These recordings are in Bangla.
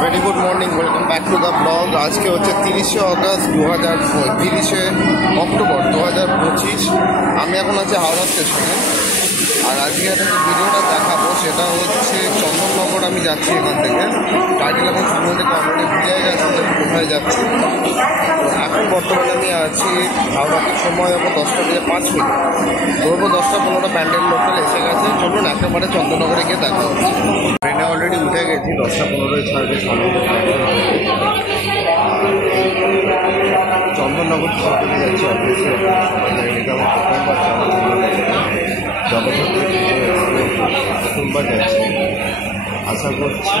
Very good morning, welcome back to the blog. আজকে হচ্ছে 30শে অগস্ট 30শে অক্টোবর 2025। আমি এখন আছি হাওড়া স্টেশনে। আর আজকে একটা ভিডিওটা দেখাবো, সেটা হচ্ছে চন্দননগর আমি যাচ্ছি এখান থেকে। টাইটেল এখন সামনে থেকে অলরেডি বুঝে গেছে যে কোথায় যাচ্ছি। তো এখন বর্তমানে আমি আছি হাওড়াতে, সময় হবে 10:05। ধরবো 10:15 প্যান্ডেল লোকাল এসে গেছে। চলুন একেবারে চন্দননগরে গিয়ে দেখা হচ্ছে। ট্রেনে অলরেডি উঠে গেছি, 10:15 ছাড়বে সামনে। চন্দননগর থেকে যাচ্ছি অফিসে। আমার প্রথমবার জগদ্ধাত্রী প্রথমবার যাচ্ছি। আশা করছি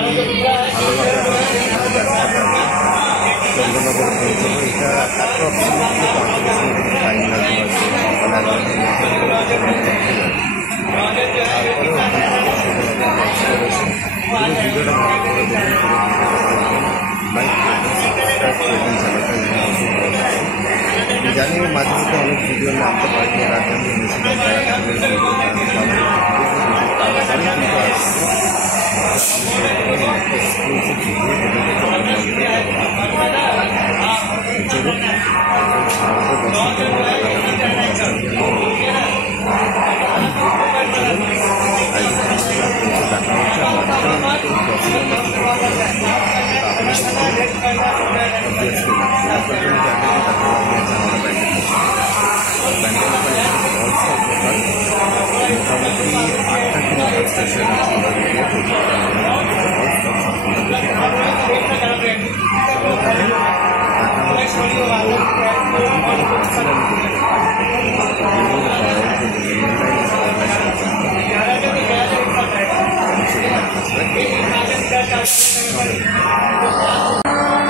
ভালোভাবে চন্দননগর পৌঁছবো। এটা অ্যাপ্রক্সিমেটলি 45 মিনিট টাইম লাগবে। তারপরেও ভিডিওটা ভালো করে দেখুন, জানি মাঝে মধ্যে অনেক ভিডিও নামতে পারি। এর আগে আমি এনেছিলাম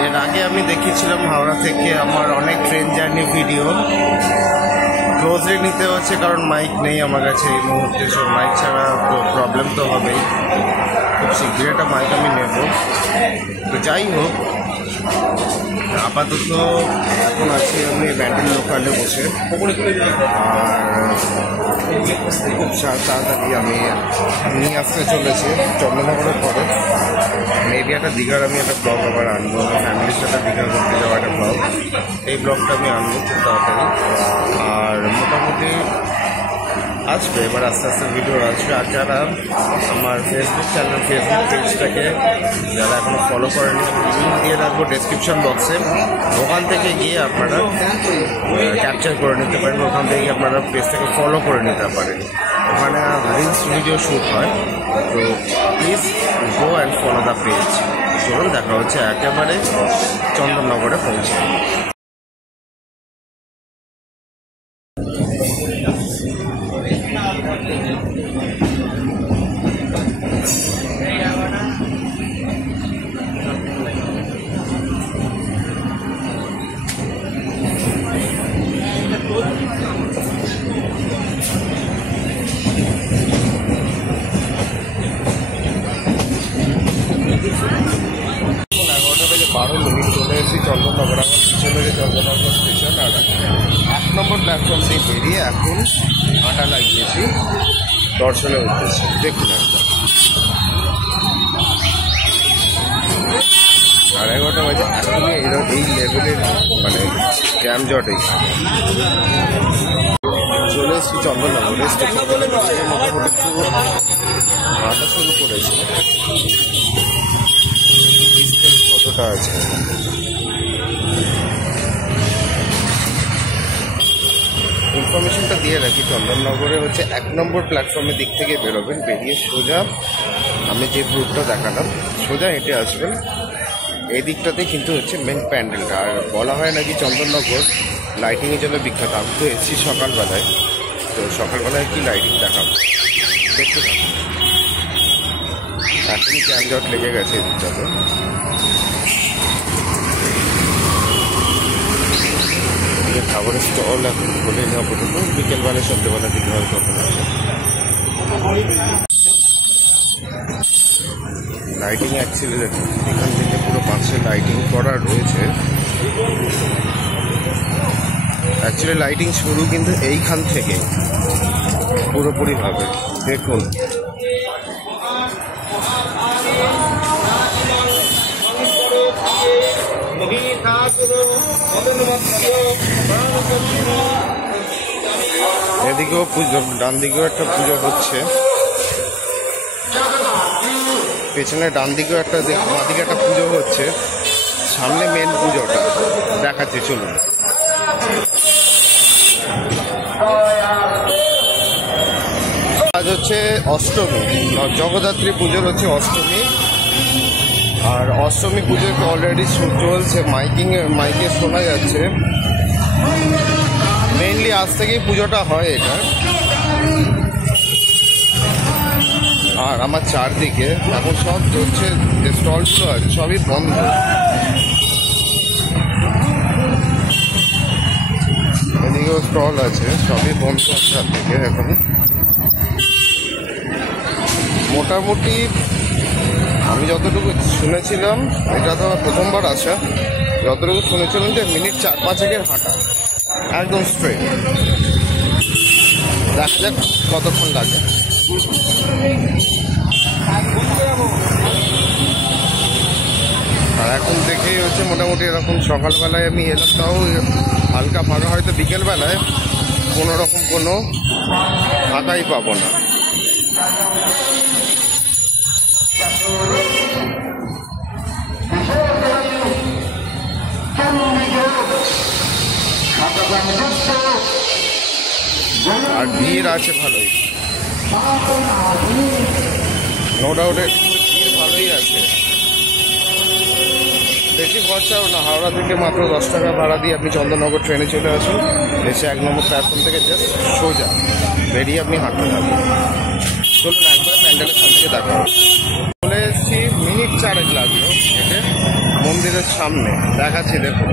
এর আগে আমি দেখিয়েছিলাম হাওড়া থেকে আমার অনেক ট্রেন জার্নি ভিডিও। ক্লোজলি নিতে হচ্ছে কারণ মাইক নেই আমার কাছে এই মুহূর্তে। সব মাইক ছাড়া প্রবলেম তো হবেই। খুব শীঘ্রই একটা মাইক আমি নেব। তো যাই হোক, আপাতত এখন আছি আমি ব্যান্ডেল লোকালে বসে। আর খুব তাড়াতাড়ি আমি নিয়ে আসতে চলেছি চন্দননগরের পরে। মেবি একটা দীঘার আমি একটা ব্লগ আবার আনবো, ফ্যামিলির সাথে দীঘা ঘুরতে যাওয়া একটা ব্লগ। এই ব্লগটা আমি আনবো খুব তাড়াতাড়ি। আর মোটামুটি আসবে এবার আস্তে আস্তে ভিডিও আসবে। আর যারা আমার ফেসবুক পেজটাকে যারা এখনো ফলো করেনি, লিঙ্ক দিয়ে রাখবো ডেসক্রিপশন বক্সে। ওখান থেকে গিয়ে আপনারা ক্যাপচার করে নিতে পারেন, ওখান থেকে আপনারা পেজটাকে ফলো করে নিতে পারেন। ওখানে রিলস ভিডিও শ্যুট হয়। তো please go and follow the page. চলুন দেখা হচ্ছে একেবারে চন্দননগরে পৌঁছে। চলে এসেছি চন্দননগর। আমার পিছনে যে চন্দননগর স্টেশন, আর 1 নম্বর প্ল্যাটফর্ম দিয়ে বেরিয়ে এখন হাঁটা লাগিয়েছি দর্শনের উদ্দেশ্যে। দেখুন একবার 11:30 বাজে, এখনই এই লেভেলের মানে জ্যামজট। এখানে চলে এসেছি চন্দননগর স্টেশন থেকে। মোটামুটি একটু হাঁটা শুরু করেছি। ডিস্টেন্স কতটা আছে ইনফরমেশনটা দিয়ে রাখি। চন্দননগরে হচ্ছে 1 নম্বর প্ল্যাটফর্মের দিক থেকে বেরোবেন, বেরিয়ে সোজা আমি যে রুটটা দেখালাম সোজা হেঁটে আসবেন। এই দিকটাতে কিন্তু হচ্ছে মেন প্যান্ডেলটা। আর বলা হয় নাকি চন্দননগর লাইটিংয়ের জন্য বিখ্যাত। আমি তো এসেছি সকালবেলায়, তো সকালবেলায় কি লাইটিং দেখাবো দেখতে পাবো। এখনই যানজট লেগে গেছে এই দিকটাতে। খাবারের স্টল এখন খুলে নেওয়া পর্যন্ত বিকেলবেলা সন্ধ্যেবেলা দিকে হয় কখন আসে। লাইটিং অ্যাকচুয়ালি দেখুন, এখান থেকে পুরো পাশে লাইটিং করা রয়েছে। অ্যাকচুয়ালি লাইটিং শুরু কিন্তু এইখান থেকে পুরোপুরিভাবে দেখুন। এদিকেও পুজো, ডান দিকেও একটা পুজো হচ্ছে, পেছনে ডান দিকেও একটা, বাঁ দিকে একটা পুজো হচ্ছে, সামনে মেন পুজোটা দেখাচ্ছি চলুন। আজ হচ্ছে অষ্টমী, জগদ্ধাত্রী পুজোর হচ্ছে অষ্টমী। আর অষ্টমী পুজো অলরেডি চলছে, মাইকে শোনা যাচ্ছে। মেইনলি আজ থেকেই পুজোটা হয় এটা। আর আমার চারদিকে এখন সব হচ্ছে যে স্টলগুলো আছে সবই বন্ধ। এদিকেও স্টল আছে, সবই বন্ধ চারদিকে এখন। মোটামুটি আমি যতটুকু শুনেছিলাম, এটা তো প্রথমবার আসা, যতটুকু শুনেছিলাম যে মিনিট 4-5 হাঁটা একদম স্ট্রেট। দেখা যাক কতক্ষণ লাগে। আর এখন দেখেই হচ্ছে মোটামুটি এরকম সকালবেলায় আমি এলাম, তাও হালকা ফাঁকা, হয়তো বিকেলবেলায় কোনো রকম কোনো ফাঁকাই পাবো না। আর ভিড় আছে ভালোই, নো ডাউট ভিড় ভালোই আছে। বেশি খরচাও না, হাওড়া থেকে মাত্র 10 টাকা ভাড়া দিয়ে আপনি চন্দননগর ট্রেনে চলে আসুন, এসে 1 নম্বর প্ল্যাটফর্ম থেকে জাস্ট সোজা বেরিয়ে আপনি হাঁটতে থাকুন। চলুন একবার প্যান্ডেলের সামনে দেখা হবে। চলে এসেছি, মিনিট 4 লাগলো হেঁটে মন্দিরের সামনে, দেখাচ্ছি দেখুন।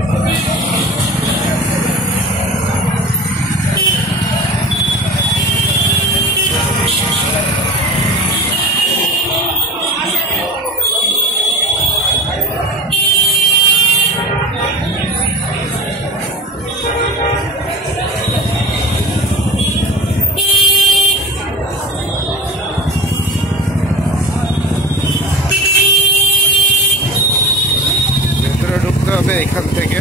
ঢুকতে হবে এখান থেকে।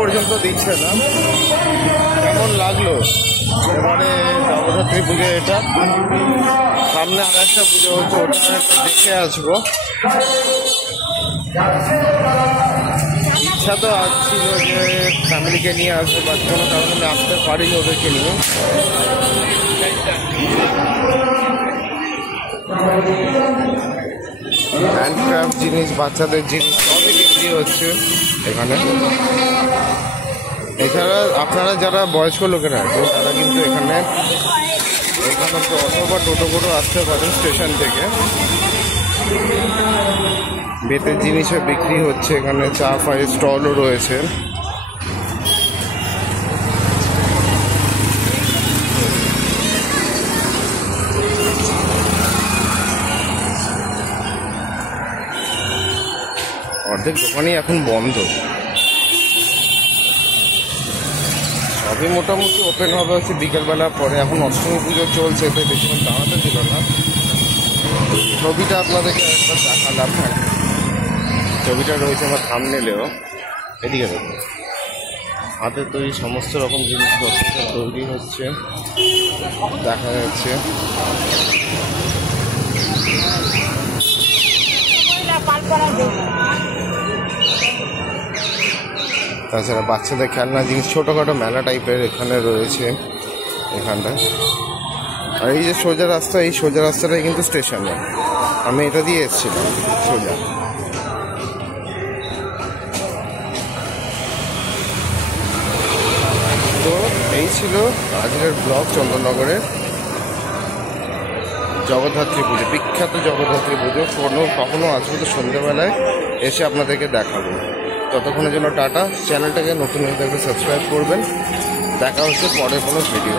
পর্যন্ত দিচ্ছে না। কেমন লাগলো এবারে জগদ্ধাত্রী পুজো? এটা সামনে আর একটা পুজো হচ্ছে, ওটা দেখে আসবো। ইচ্ছা তো ছিল যে ফ্যামিলিকে নিয়ে আসবো, বাট কোনো কারণে আমি আসতে পারিনি ওদেরকে নিয়ে। হ্যান্ডক্রাফট জিনিস, বাচ্চাদের জিনিস সবই বিক্রি হচ্ছে এখানে। এছাড়া আপনারা যারা বয়স্ক লোকেরা আছেন তারা কিন্তু এখানে অটো বা টোটো করেও আসতে পারেন স্টেশন থেকে। বেতের জিনিসও বিক্রি হচ্ছে এখানে, চা ফায়ের স্টলও রয়েছে। অর্ধেক দোকানই এখন বন্ধ, সবই মোটামুটি ওপেন হবে হচ্ছে বিকেলবেলা পরে। এখন অষ্টমী পুজো চলছে, তাই বেশিক্ষণ দাঁড়াতে ছিল না। ছবিটা আপনাদেরকে একবার দেখালাম, ছবিটা রয়েছে আমার থাম্বনেলেও। এদিকে দেখুন, হাতের তৈরি সমস্ত রকম জিনিসপত্র তৈরি হচ্ছে, দেখা যাচ্ছে। তাছাড়া বাচ্চাদের খেলনা জিনিস, ছোটোখাটো মেলা টাইপের এখানে রয়েছে এখানটায়। আর এই যে সোজা রাস্তা, এই সোজা রাস্তাটাই কিন্তু স্টেশনে, আমি এটা দিয়ে এসেছিলাম সোজা। তো এই ছিল আজকের ব্লগ চন্দননগরের জগদ্ধাত্রী পুজো, বিখ্যাত জগদ্ধাত্রী পুজো। কখনো আসবো তো সন্ধ্যেবেলায় এসে আপনাদেরকে দেখাবো। ততক্ষণের জন্য টাটা। চ্যানেলটাকে নতুন হয়ে থাকলে সাবস্ক্রাইব করবেন। দেখা হচ্ছে পরের কোনো ভিডিও।